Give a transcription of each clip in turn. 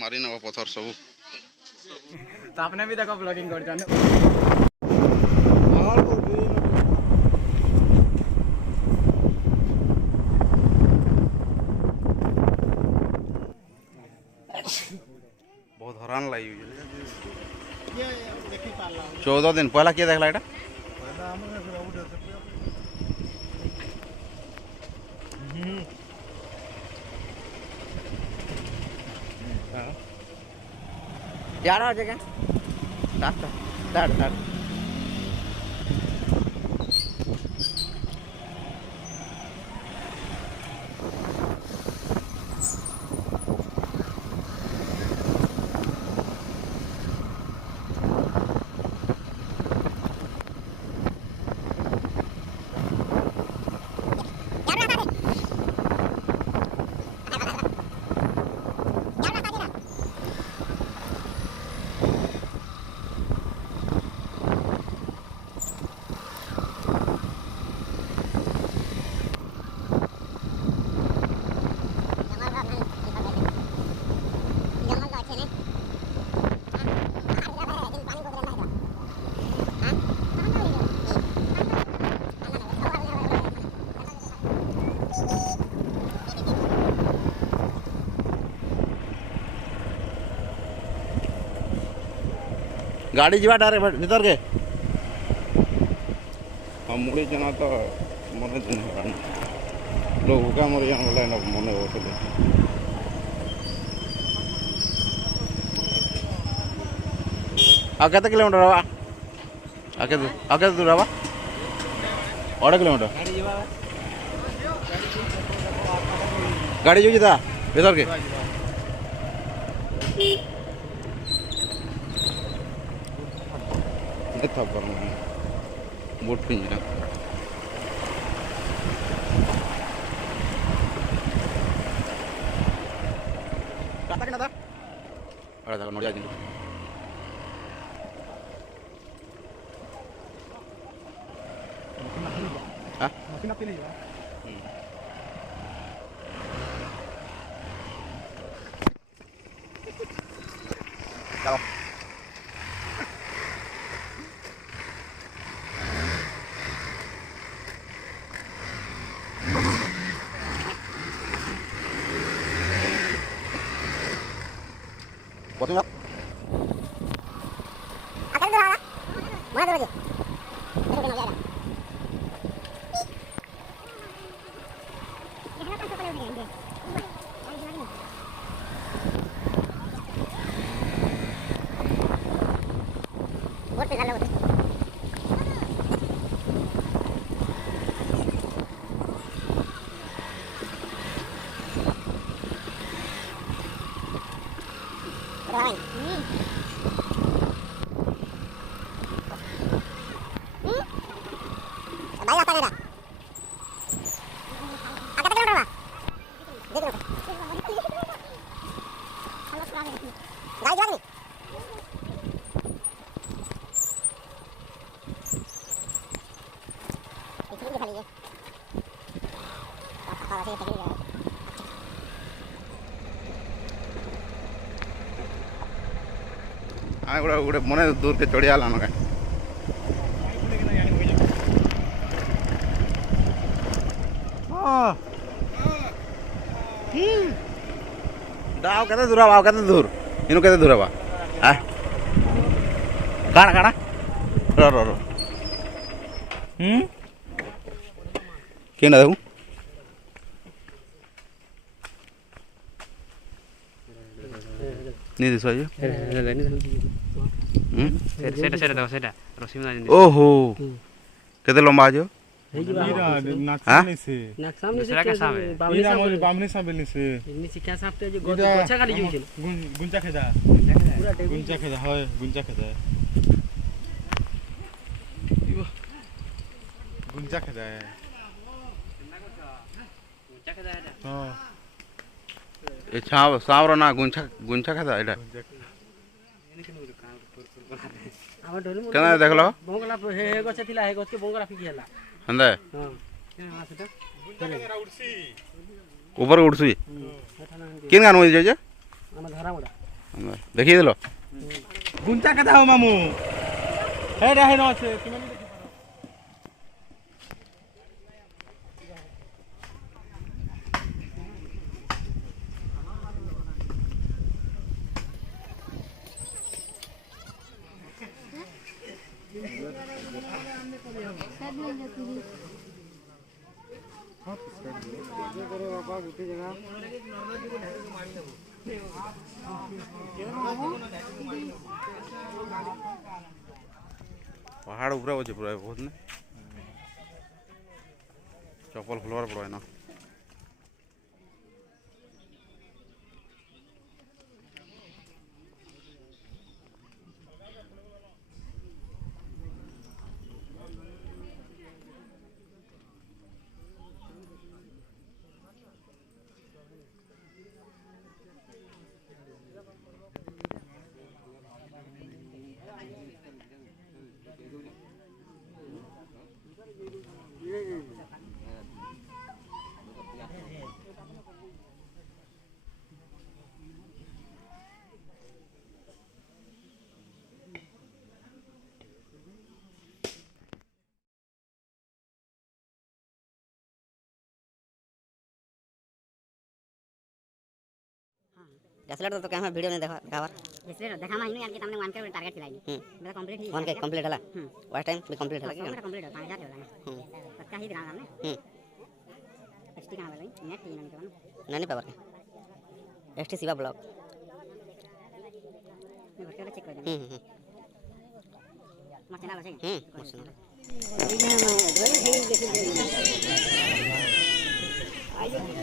मारी नब पथर सब तो आपने भी देखो ब्लॉगिंग कर बहुत हैरान लगी 14 दिन पहला किए देखला एटा यार आ जगह स्टार्ट गाड़ी जीवा डायरेक्ट भीतर के हम मुड़ी जना तो मन दिन लोग हुका मरी बोले मन होते आके किलोमीटर हवा आके दूर हवा 8 किलोमीटर गाड़ी जो था भीतर के था बोट पिंजरा नोड़िया दिन चलो Buat enggak? Akan berapa? Mana lagi? Ini kan ada. Jangan kan kepala udah gede. Buat pegang laut. Berapa? Bayar apa ada? Agak kecil berapa? Gitu. Gak jual nih. Itu kali ya. Apa sih tadi ya? हाँ गोटे मन दूर के चढ़िया लान का के दूर आवा के दूर इन के दूर आवा काना काना रो रो रो क्या देखू नहीं दिस ओहो केते लंबा आजो सांवर ना गुंचा खाता एटा केना देखलो बोंगला हे गछ थिला हे गछ के बोंगला फिकी हला हंदे हां केना सेटा ऊपर उड़सी किन गान में जाइए देखिए दिलो गुंचा कथा हो मामू हेड हेड আছে पहाड़ ऊपर हो पूरा बहुत ने चप्पल खुलवार पड़ा ना एक्सीलेटर तो कैमरा वीडियो नहीं देखा कवर एक्सीलेटर देखा माहिनी यार कि तुमने 1 के टारगेट खिलाई मेरा कंप्लीट ही 1 के कंप्लीट हला वाच टाइम भी कंप्लीट हला मेरा कंप्लीट हो 5000 होला ना पक्का ही दिखाना हमने एसटी कहां वाला नेट ही नहीं करना नहीं पावर एसटी शिवा ब्लॉक मैं भटके चेक कर देना मत चला बसे मस्त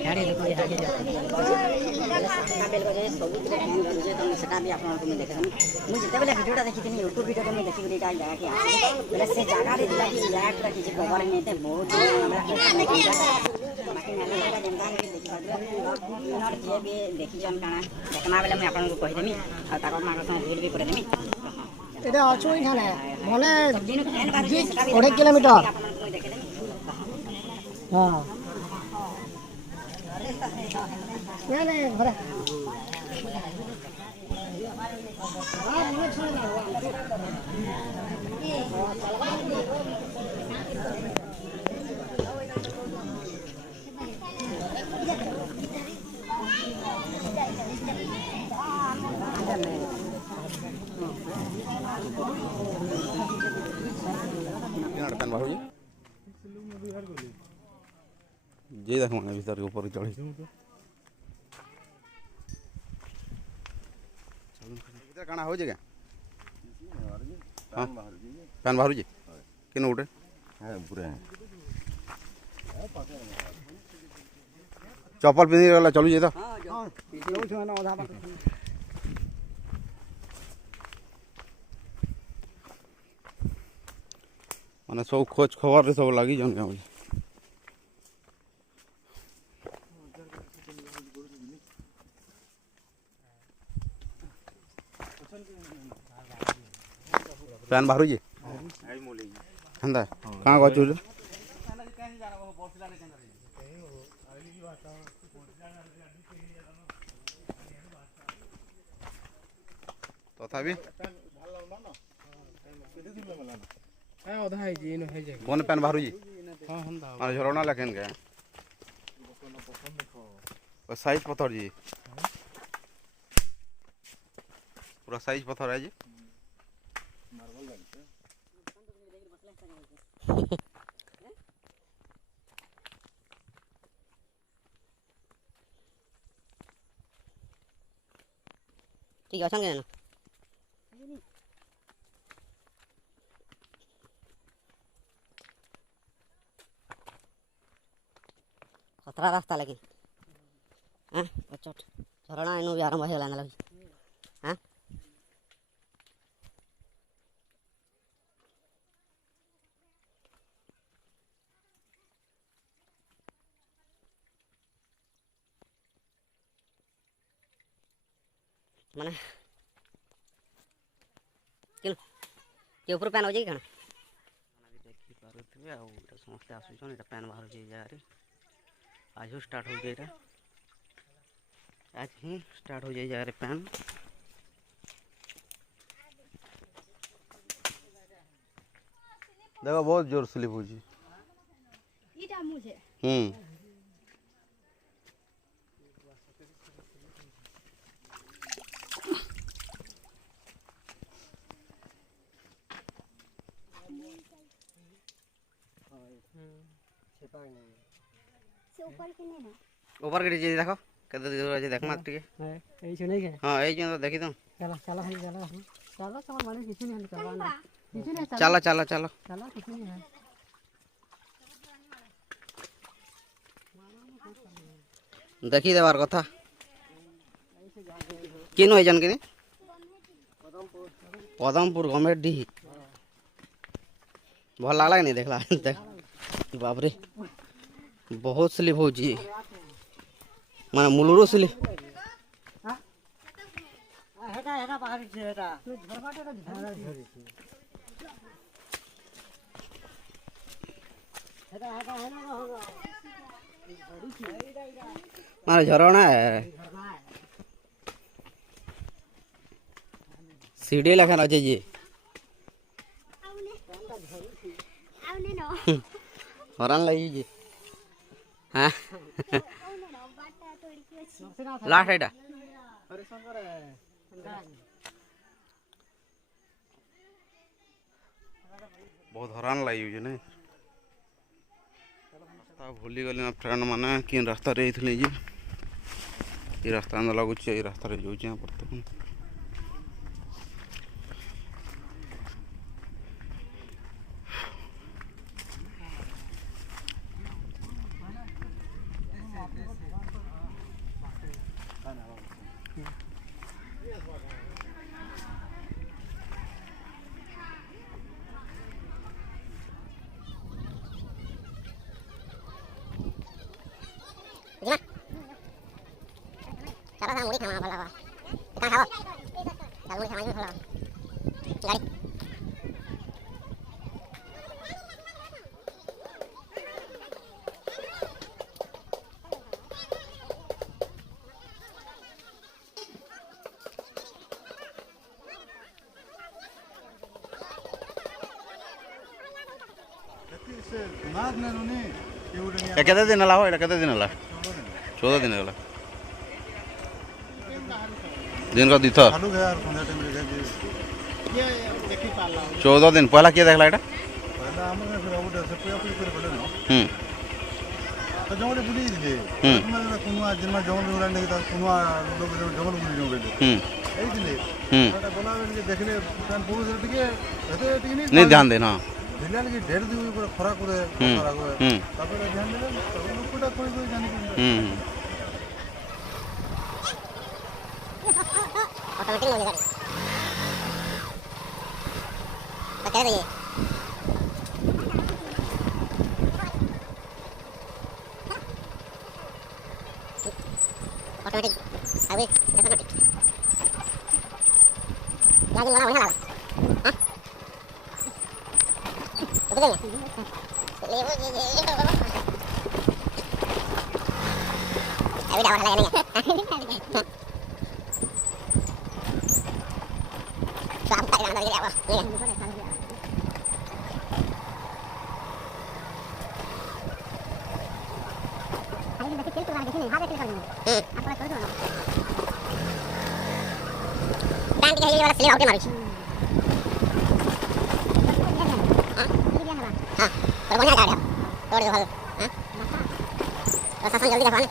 यार ये देखो यार बेल बजे सब कुछ तुम सेटा भी आपन को मैं देखे मुझे जते बेले वीडियोटा देखि थी यूट्यूब वीडियो में देखि वीडियो आ जाके बेले से जगह रे दिला कि यार पूरा किसी कवर में ते बहुत बाकी मैं लगा जनता ने देखि पादरे नर जे भी देखि जन काना देखमा बेले मैं आपन को कहि देमी आ ताको माको तो वीडियो भी करे देमी এটা অচুই খানে মানে 1.5 কিলোমিটার হ্যাঁ না না ঘরে पेन बाहर जे देखो ना भीतर के ऊपर चढ़ी भीतर काना हो जगह हां पेन बाहर जी किन उठे हां पूरा चप्पल पिंदी गला चलू जे तो हां चलू छ ना आधा माने सब खोज खबर रे सब लागी जन के पैन बाहर जी हंदा कहाँ गचु तथापि कौन पैन बाहर जी हाँ झरना लेकिन गए साइज पत्थर जी पूरा साइज पत्थर है जी ठीक है अच्छा ना खतरा रास्ता लेकिन हाँ चट झरना इनू भी आरंभ हो गला हाँ माने के ऊपर पैन हो जाए कण देखी पारे आ समस्त आसुन पैन बाहर जा आज स्टार्ट हो जाए आज ही स्टार्ट हो जाए जा रहे पैन देखो बहुत जोर स्लिप हो जी ऊपर के जे देखो केते दूर আছে দেখনা টিকে এই শুনে গে हां এই যে দেখি তো চলো চলো ভাই চলো চলো তোমার মানে কিছু নেই করবা না কিছু নেই चलो चलो चलो চলো কিছু নেই देखी देवार कथा किन होइजन किनी पदमपुर गवर्नमेंट डी भल लागला नहीं देखला देख बाप रे बहुत स्लिप हो जी माने मुलुरो स्लिप হেটা হেটা পাহাড়ি ছে হেটা ধরবাটা ধরেছি হেটা হেটা হেনা হোগা मारे झरना है सीढ़ी लखन अच्छे जी हरान लगी जी हाँ लास्ट है बहुत हरान लगी जे नहीं रास्ता भूली गली ना फ्रेंड माने कि रास्ता रे थले जी ये रास्ता न लागु छै ये रास्ता रे जो छै पर चलो मुड़ी खाना भला बा इतना खाओ चल मुड़ी खाना भला गाड़ी केते दिन ला हो एटा केते दिन ला 14 दिन गला दिन का दिथर 14 दिन पहला किए देखला एटा जंगल बुली दिले कुनुआ जिनमा जंगल बुला नहीं था कुनुआ लोग जंगल बुली जो गले एई दिले एटा बोला के देखले कान पुरुष टिके एते टिके नहीं ध्यान देना दिले के ढेर दिन ऊपर खरा करे खरा करे तापर ध्यान देले लोकटा कोई कोई जाने के ऑटोमेटिक हो जाएगा तो कह दीजिए ऑटोमेटिक अभी ऑटोमेटिक लागिन वाला बढ़िया लगा हां तो देंगे ले वो ये अभी डाउन लगा नहीं काम कर रहा है ये अभी देखिए तेल तो लगा देखिए हाथ तेल कर देंगे आपको छोड़ दो टाइम के ये वाला स्लिप आउट मारी हां पर बढ़िया गाड़ी है तोड़ दो हां तो सासन जल्दी रखो ना